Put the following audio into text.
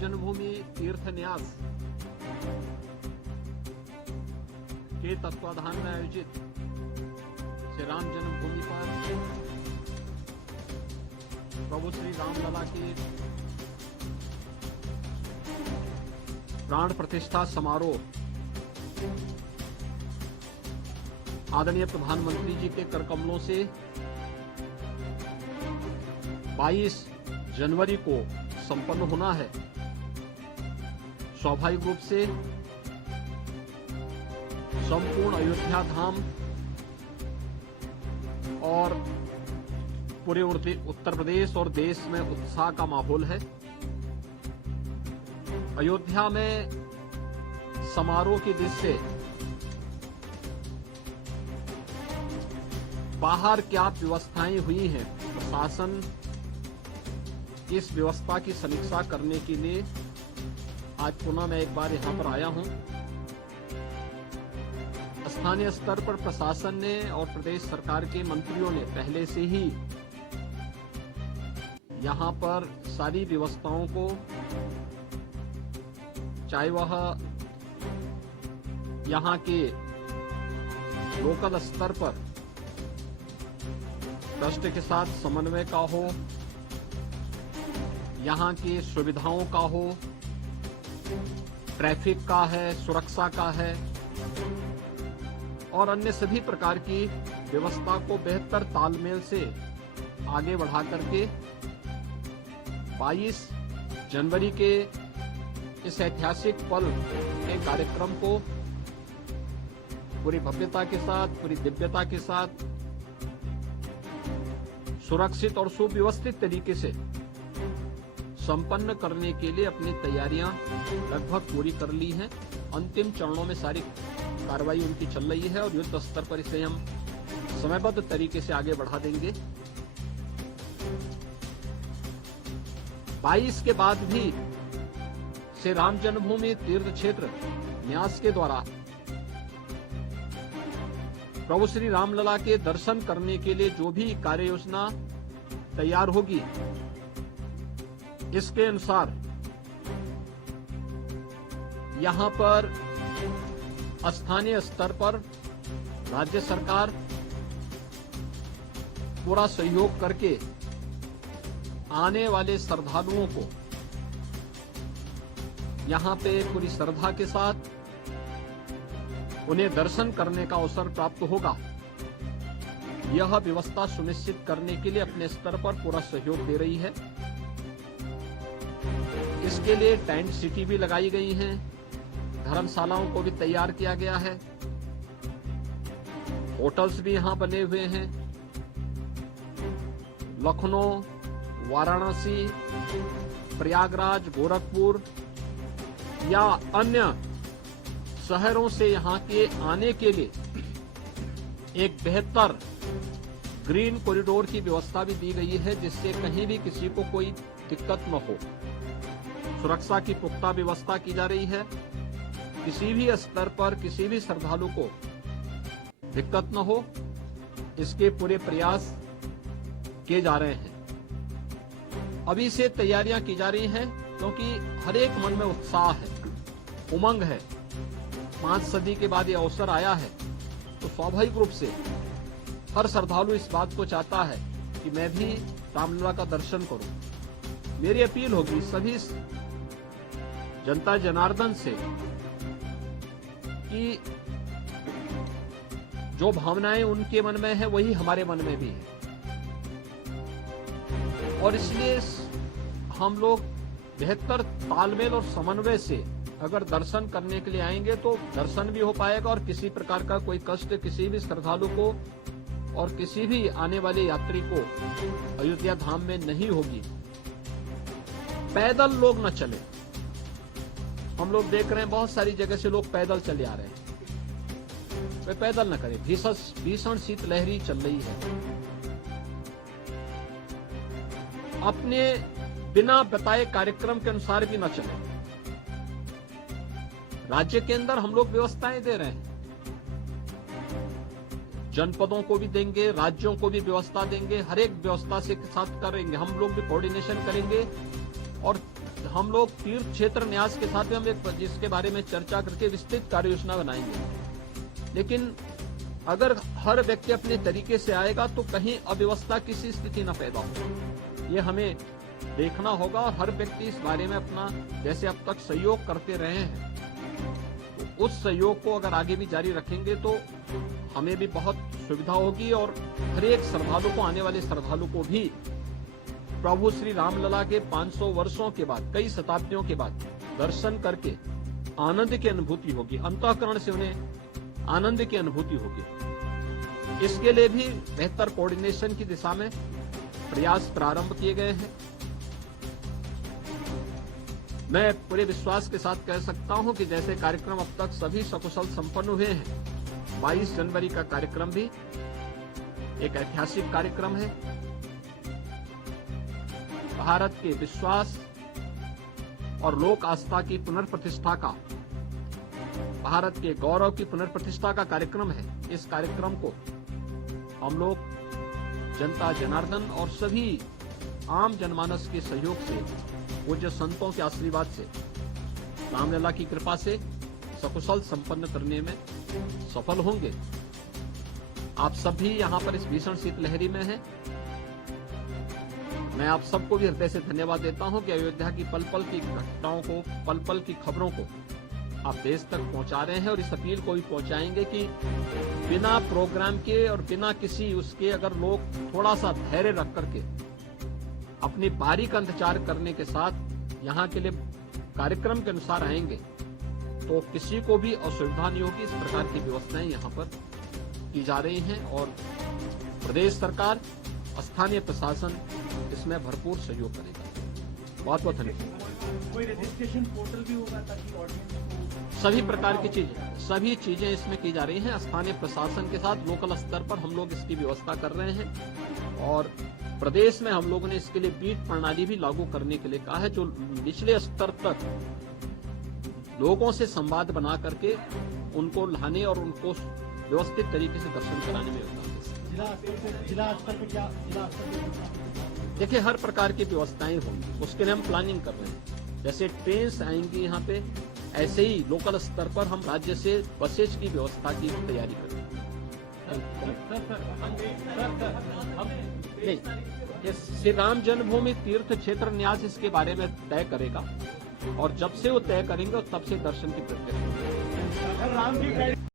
जन्मभूमि तीर्थ न्यास के तत्वाधान में आयोजित श्री राम जन्मभूमि पर प्रभु श्री रामलला के प्राण प्रतिष्ठा समारोह आदरणीय प्रधानमंत्री जी के करकमलों से 22 जनवरी को संपन्न होना है। स्वाभाविक रूप से संपूर्ण अयोध्या धाम और पूरे उत्तर प्रदेश और देश में उत्साह का माहौल है। अयोध्या में समारोह की दृष्टि से बाहर क्या व्यवस्थाएं हुई हैं, प्रशासन इस व्यवस्था की समीक्षा करने के लिए आज पुनः मैं एक बार यहां पर आया हूं। स्थानीय स्तर पर प्रशासन ने और प्रदेश सरकार के मंत्रियों ने पहले से ही यहां पर सारी व्यवस्थाओं को, चाहे वह यहां के लोकल स्तर पर ट्रस्ट के साथ समन्वय का हो, यहां की सुविधाओं का हो, ट्रैफिक का है, सुरक्षा का है और अन्य सभी प्रकार की व्यवस्था को बेहतर तालमेल से आगे बढ़ा करके 22 जनवरी के इस ऐतिहासिक पल के कार्यक्रम को पूरी भव्यता के साथ, पूरी दिव्यता के साथ, सुरक्षित और सुव्यवस्थित तरीके से संपन्न करने के लिए अपनी तैयारियां लगभग पूरी कर ली हैं। अंतिम चरणों में सारी कार्रवाई उनकी चल रही है और युद्ध स्तर पर इसे हम समयबद्ध तरीके से आगे बढ़ा देंगे। 22 के बाद भी श्री राम जन्मभूमि तीर्थ क्षेत्र न्यास के द्वारा प्रभु श्री रामलला के दर्शन करने के लिए जो भी कार्य योजना तैयार होगी, इसके अनुसार यहां पर स्थानीय स्तर पर राज्य सरकार पूरा सहयोग करके आने वाले श्रद्धालुओं को यहां पे पूरी श्रद्धा के साथ उन्हें दर्शन करने का अवसर प्राप्त होगा। यह व्यवस्था सुनिश्चित करने के लिए अपने स्तर पर पूरा सहयोग दे रही है। इसके लिए टेंट सिटी भी लगाई गई हैं, धर्मशालाओं को भी तैयार किया गया है, होटल्स भी यहां बने हुए हैं। लखनऊ, वाराणसी, प्रयागराज, गोरखपुर या अन्य शहरों से यहां के आने के लिए एक बेहतर ग्रीन कॉरिडोर की व्यवस्था भी दी गई है, जिससे कहीं भी किसी को कोई दिक्कत न हो। सुरक्षा की पुख्ता व्यवस्था की जा रही है, किसी भी स्तर पर किसी भी श्रद्धालु को दिक्कत न हो, इसके पूरे प्रयास किए जा रहे हैं। अभी से तैयारियां की जा रही हैं क्योंकि हर एक मन में उत्साह है, उमंग है। 5 सदी के बाद ये अवसर आया है, तो स्वाभाविक रूप से हर श्रद्धालु इस बात को चाहता है कि मैं भी रामलला का दर्शन करूं। मेरी अपील होगी सभी जनता जनार्दन से कि जो भावनाएं उनके मन में है वही हमारे मन में भी है, और इसलिए हम लोग बेहतर तालमेल और समन्वय से अगर दर्शन करने के लिए आएंगे तो दर्शन भी हो पाएगा और किसी प्रकार का कोई कष्ट किसी भी श्रद्धालु को और किसी भी आने वाले यात्री को अयोध्या धाम में नहीं होगी। पैदल लोग न चले। हम लोग देख रहे हैं बहुत सारी जगह से लोग पैदल चले आ रहे हैं, वे पैदल न करें। भीषण शीतलहरी चल रही है। अपने बिना बताए कार्यक्रम के अनुसार भी न चले। राज्य के अंदर हम लोग व्यवस्थाएं दे रहे हैं, जनपदों को भी देंगे, राज्यों को भी व्यवस्था देंगे, हर एक व्यवस्था से साथ करेंगे। हम लोग भी कोऑर्डिनेशन करेंगे और हम लोग तीर्थ क्षेत्र न्यास के साथ भी हम एक इसके बारे में चर्चा करके विस्तृत कार्य योजना बनाएंगे। लेकिन अगर हर व्यक्ति अपने तरीके से आएगा तो कहीं अव्यवस्था किसी स्थिति न पैदा हो, ये हमें देखना होगा। और हर व्यक्ति इस बारे में अपना जैसे अब तक सहयोग करते रहे हैं, तो उस सहयोग को अगर आगे भी जारी रखेंगे तो हमें भी बहुत सुविधा होगी और हर एक श्रद्धालु को, आने वाले श्रद्धालु को भी प्रभु श्री रामलला के 500 वर्षों के बाद, कई शताब्दियों के बाद दर्शन करके आनंद की अनुभूति होगी, अंतःकरण से उन्हें आनंद की अनुभूति होगी। इसके लिए भी बेहतर कोऑर्डिनेशन की दिशा में प्रयास प्रारंभ किए गए हैं। मैं पूरे विश्वास के साथ कह सकता हूं कि जैसे कार्यक्रम अब तक सभी सकुशल संपन्न हुए हैं, 22 जनवरी का कार्यक्रम भी एक ऐतिहासिक कार्यक्रम है। भारत के विश्वास और लोक आस्था की पुनर्प्रतिष्ठा का, भारत के गौरव की पुनर्प्रतिष्ठा का कार्यक्रम है। इस कार्यक्रम को हम लोग जनता जनार्दन और सभी आम जनमानस के सहयोग से, पूज्य संतों के आशीर्वाद से, रामलला की कृपा से सकुशल संपन्न करने में सफल होंगे। आप सभी यहाँ पर इस भीषण शीतलहरी में हैं। मैं आप सबको भी हृदय से धन्यवाद देता हूँ कि अयोध्या की पल पल की घटनाओं को, पल पल की खबरों को आप देश तक पहुंचा रहे हैं और इस अपील को भी पहुंचाएंगे कि बिना प्रोग्राम के और बिना किसी उसके अगर लोग थोड़ा सा धैर्य रख करके अपनी बारी का इंतजार करने के साथ यहाँ के लिए कार्यक्रम के अनुसार आएंगे तो किसी को भी असुविधा नहीं होगी। इस प्रकार की व्यवस्थाएं यहाँ पर की जा रही हैं और प्रदेश सरकार, स्थानीय प्रशासन इसमें भरपूर सहयोग करेगा। बहुत बहुत धन्यवाद। कोई रजिस्ट्रेशन पोर्टल भी होगा ताकि ऑडियंस को सभी प्रकार की सभी चीजें इसमें की जा रही हैं। स्थानीय प्रशासन के साथ लोकल स्तर पर हम लोग इसकी व्यवस्था कर रहे हैं और प्रदेश में हम लोगों ने इसके लिए बीट प्रणाली भी लागू करने के लिए कहा है, जो निचले स्तर तक लोगों से संवाद बना करके उनको लाने और उनको व्यवस्थित तरीके से दर्शन कराने में योगदान दे। जिला स्तर पर क्या, जिला स्तर पर देखिए, हर प्रकार की व्यवस्थाएं होंगी, उसके लिए हम प्लानिंग कर रहे हैं। जैसे ट्रेन्स आएंगी यहाँ पे, ऐसे ही लोकल स्तर पर हम राज्य से बसेज की व्यवस्था की तैयारी कर रहे हैं। नहीं, ये श्री राम जन्मभूमि तीर्थ क्षेत्र न्यास इसके बारे में तय करेगा और जब से वो तय करेंगे तब से दर्शन की प्रक्रिया।